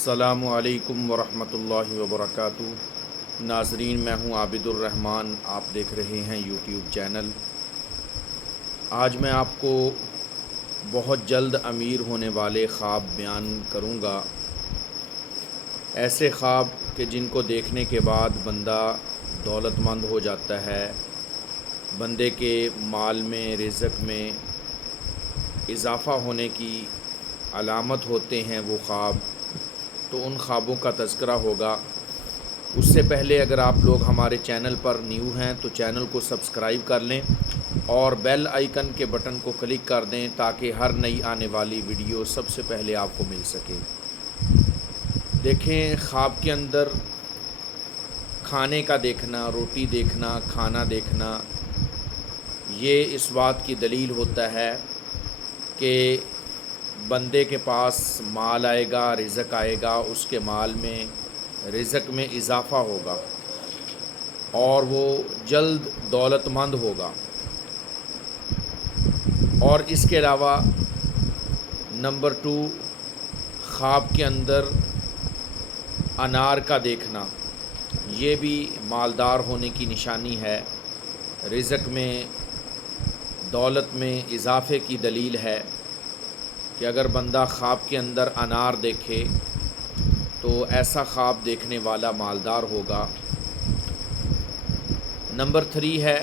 السلام علیکم ورحمۃ اللہ وبرکاتہ۔ ناظرین، میں ہوں عابد الرحمن، آپ دیکھ رہے ہیں یوٹیوب چینل۔ آج میں آپ کو بہت جلد امیر ہونے والے خواب بیان کروں گا، ایسے خواب کہ جن کو دیکھنے کے بعد بندہ دولت مند ہو جاتا ہے، بندے کے مال میں، رزق میں اضافہ ہونے کی علامت ہوتے ہیں وہ خواب۔ تو ان خوابوں کا تذکرہ ہوگا۔ اس سے پہلے اگر آپ لوگ ہمارے چینل پر نیو ہیں تو چینل کو سبسکرائب کر لیں اور بیل آئیکن کے بٹن کو کلک کر دیں تاکہ ہر نئی آنے والی ویڈیو سب سے پہلے آپ کو مل سکے۔ دیکھیں، خواب کے اندر کھانے کا دیکھنا، روٹی دیکھنا، کھانا دیکھنا، یہ اس بات کی دلیل ہوتا ہے کہ بندے کے پاس مال آئے گا، رزق آئے گا، اس کے مال میں، رزق میں اضافہ ہوگا اور وہ جلد دولت مند ہوگا۔ اور اس کے علاوہ نمبر 2، خواب کے اندر انار کا دیکھنا، یہ بھی مالدار ہونے کی نشانی ہے، رزق میں، دولت میں اضافے کی دلیل ہے کہ اگر بندہ خواب کے اندر انار دیکھے تو ایسا خواب دیکھنے والا مالدار ہوگا۔ نمبر 3 ہے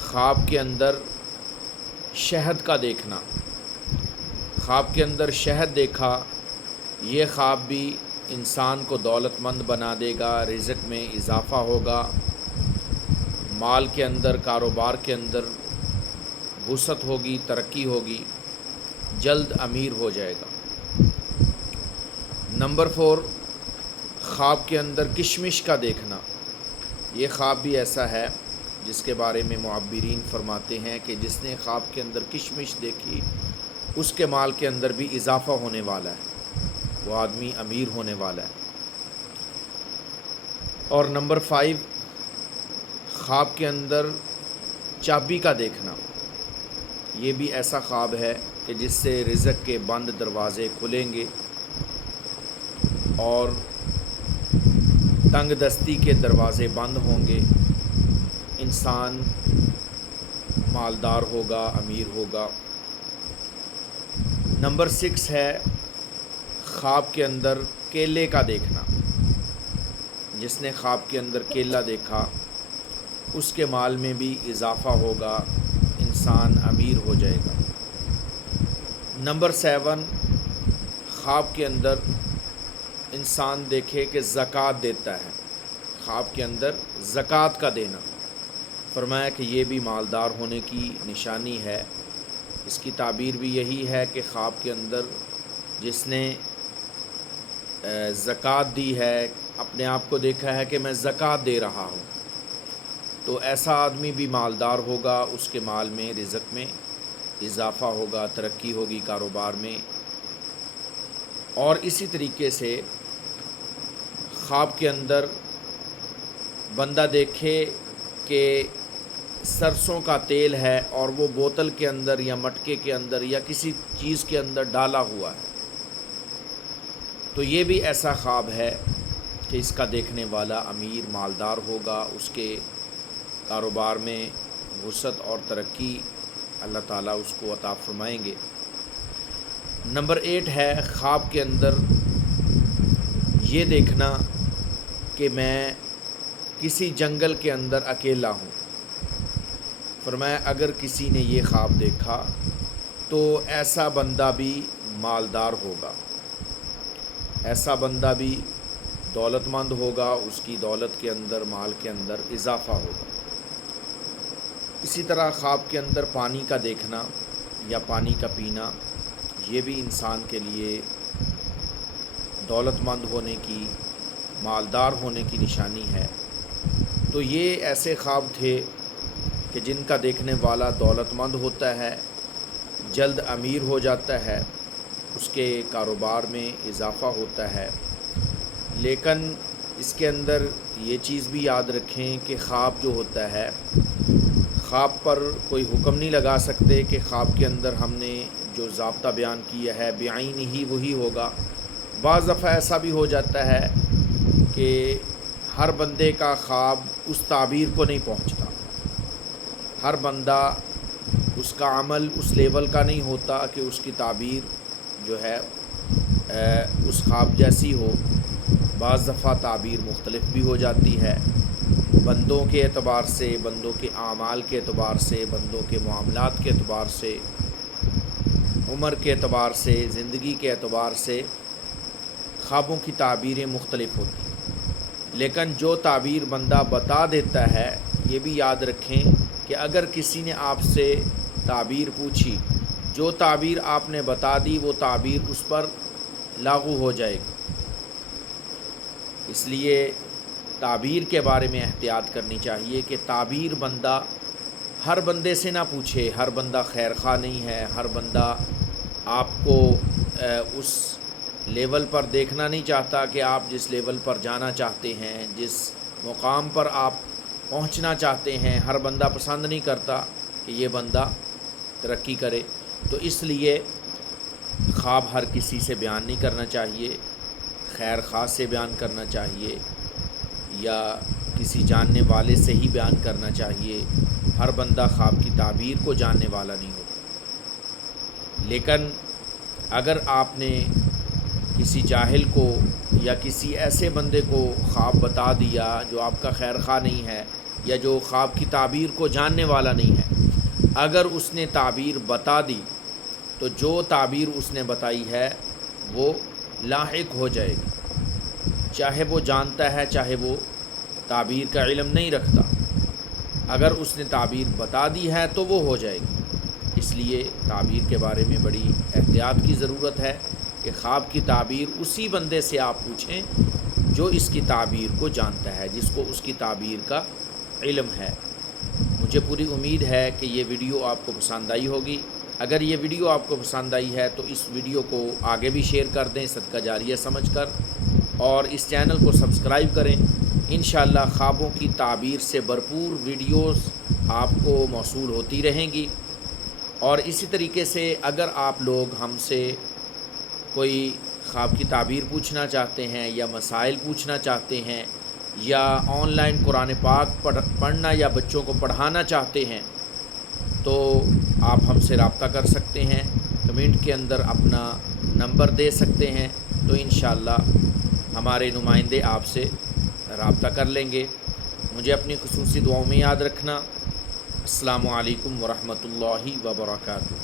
خواب کے اندر شہد کا دیکھنا۔ خواب کے اندر شہد دیکھا، یہ خواب بھی انسان کو دولت مند بنا دے گا، رزق میں اضافہ ہوگا، مال کے اندر، کاروبار کے اندر وسعت ہوگی، ترقی ہوگی، جلد امیر ہو جائے گا۔ نمبر 4، خواب کے اندر کشمش کا دیکھنا۔ یہ خواب بھی ایسا ہے جس کے بارے میں معبرین فرماتے ہیں کہ جس نے خواب کے اندر کشمش دیکھی اس کے مال کے اندر بھی اضافہ ہونے والا ہے، وہ آدمی امیر ہونے والا ہے۔ اور نمبر 5، خواب کے اندر چابی کا دیکھنا۔ یہ بھی ایسا خواب ہے کہ جس سے رزق کے بند دروازے کھلیں گے اور تنگ دستی کے دروازے بند ہوں گے، انسان مالدار ہوگا، امیر ہوگا۔ نمبر 6 ہے خواب کے اندر کیلے کا دیکھنا۔ جس نے خواب کے اندر کیلا دیکھا اس کے مال میں بھی اضافہ ہوگا، انسان امیر ہو جائے گا۔ نمبر 7، خواب کے اندر انسان دیکھے کہ زکوٰۃ دیتا ہے، خواب کے اندر زکوٰۃ کا دینا، فرمایا کہ یہ بھی مالدار ہونے کی نشانی ہے۔ اس کی تعبیر بھی یہی ہے کہ خواب کے اندر جس نے زکوٰۃ دی ہے، اپنے آپ کو دیکھا ہے کہ میں زکوٰۃ دے رہا ہوں، تو ایسا آدمی بھی مالدار ہوگا، اس کے مال میں، رزق میں اضافہ ہوگا، ترقی ہوگی کاروبار میں۔ اور اسی طریقے سے خواب کے اندر بندہ دیکھے کہ سرسوں کا تیل ہے اور وہ بوتل کے اندر یا مٹکے کے اندر یا کسی چیز کے اندر ڈالا ہوا ہے، تو یہ بھی ایسا خواب ہے کہ اس کا دیکھنے والا امیر، مالدار ہوگا، اس کے کاروبار میں وسعت اور ترقی اللہ تعالیٰ اس کو عطا فرمائیں گے۔ نمبر 8 ہے خواب کے اندر یہ دیکھنا کہ میں کسی جنگل کے اندر اکیلا ہوں۔ فرمایا اگر کسی نے یہ خواب دیکھا تو ایسا بندہ بھی مالدار ہوگا، ایسا بندہ بھی دولت مند ہوگا، اس کی دولت کے اندر، مال کے اندر اضافہ ہوگا۔ اسی طرح خواب کے اندر پانی کا دیکھنا یا پانی کا پینا، یہ بھی انسان کے لیے دولت مند ہونے کی، مالدار ہونے کی نشانی ہے۔ تو یہ ایسے خواب تھے کہ جن کا دیکھنے والا دولت مند ہوتا ہے، جلد امیر ہو جاتا ہے، اس کے کاروبار میں اضافہ ہوتا ہے۔ لیکن اس کے اندر یہ چیز بھی یاد رکھیں کہ خواب جو ہوتا ہے، خواب پر کوئی حکم نہیں لگا سکتے کہ خواب کے اندر ہم نے جو ضابطہ بیان کیا ہے بعین ہی وہی ہوگا، بعض دفعہ ایسا بھی ہو جاتا ہے کہ ہر بندے کا خواب اس تعبیر کو نہیں پہنچتا، ہر بندہ اس کا عمل اس لیول کا نہیں ہوتا کہ اس کی تعبیر جو ہے اس خواب جیسی ہو۔ بعض دفعہ تعبیر مختلف بھی ہو جاتی ہے، بندوں کے اعتبار سے، بندوں کے اعمال کے اعتبار سے، بندوں کے معاملات کے اعتبار سے، عمر کے اعتبار سے، زندگی کے اعتبار سے خوابوں کی تعبیریں مختلف ہوتی ہیں۔ لیکن جو تعبیر بندہ بتا دیتا ہے، یہ بھی یاد رکھیں کہ اگر کسی نے آپ سے تعبیر پوچھی، جو تعبیر آپ نے بتا دی وہ تعبیر اس پر لاگو ہو جائے گی۔ اس لیے تعبیر کے بارے میں احتیاط کرنی چاہیے کہ تعبیر بندہ ہر بندے سے نہ پوچھے، ہر بندہ خیر خواہ نہیں ہے، ہر بندہ آپ کو اس لیول پر دیکھنا نہیں چاہتا کہ آپ جس لیول پر جانا چاہتے ہیں، جس مقام پر آپ پہنچنا چاہتے ہیں، ہر بندہ پسند نہیں کرتا کہ یہ بندہ ترقی کرے۔ تو اس لیے خواب ہر کسی سے بیان نہیں کرنا چاہیے، خیر خواہ سے بیان کرنا چاہیے یا کسی جاننے والے سے ہی بیان کرنا چاہیے۔ ہر بندہ خواب کی تعبیر کو جاننے والا نہیں ہوتا۔ لیکن اگر آپ نے کسی جاہل کو یا کسی ایسے بندے کو خواب بتا دیا جو آپ کا خیر خواہ نہیں ہے یا جو خواب کی تعبیر کو جاننے والا نہیں ہے، اگر اس نے تعبیر بتا دی تو جو تعبیر اس نے بتائی ہے وہ لاحق ہو جائے گی، چاہے وہ جانتا ہے چاہے وہ تعبیر کا علم نہیں رکھتا۔ اگر اس نے تعبیر بتا دی ہے تو وہ ہو جائے گی۔ اس لیے تعبیر کے بارے میں بڑی احتیاط کی ضرورت ہے کہ خواب کی تعبیر اسی بندے سے آپ پوچھیں جو اس کی تعبیر کو جانتا ہے، جس کو اس کی تعبیر کا علم ہے۔ مجھے پوری امید ہے کہ یہ ویڈیو آپ کو پسند آئی ہوگی۔ اگر یہ ویڈیو آپ کو پسند آئی ہے تو اس ویڈیو کو آگے بھی شیئر کر دیں صدقہ جاریہ سمجھ کر، اور اس چینل کو سبسکرائب کریں۔ انشاءاللہ خوابوں کی تعبیر سے بھرپور ویڈیوز آپ کو موصول ہوتی رہیں گی۔ اور اسی طریقے سے اگر آپ لوگ ہم سے کوئی خواب کی تعبیر پوچھنا چاہتے ہیں یا مسائل پوچھنا چاہتے ہیں یا آن لائن قرآن پاک پڑھنا یا بچوں کو پڑھانا چاہتے ہیں تو آپ ہم سے رابطہ کر سکتے ہیں، کمنٹ کے اندر اپنا نمبر دے سکتے ہیں، تو انشاءاللہ ہمارے نمائندے آپ سے رابطہ کر لیں گے۔ مجھے اپنی خصوصی دعاؤں میں یاد رکھنا۔ السلام علیکم ورحمۃ اللہ وبرکاتہ۔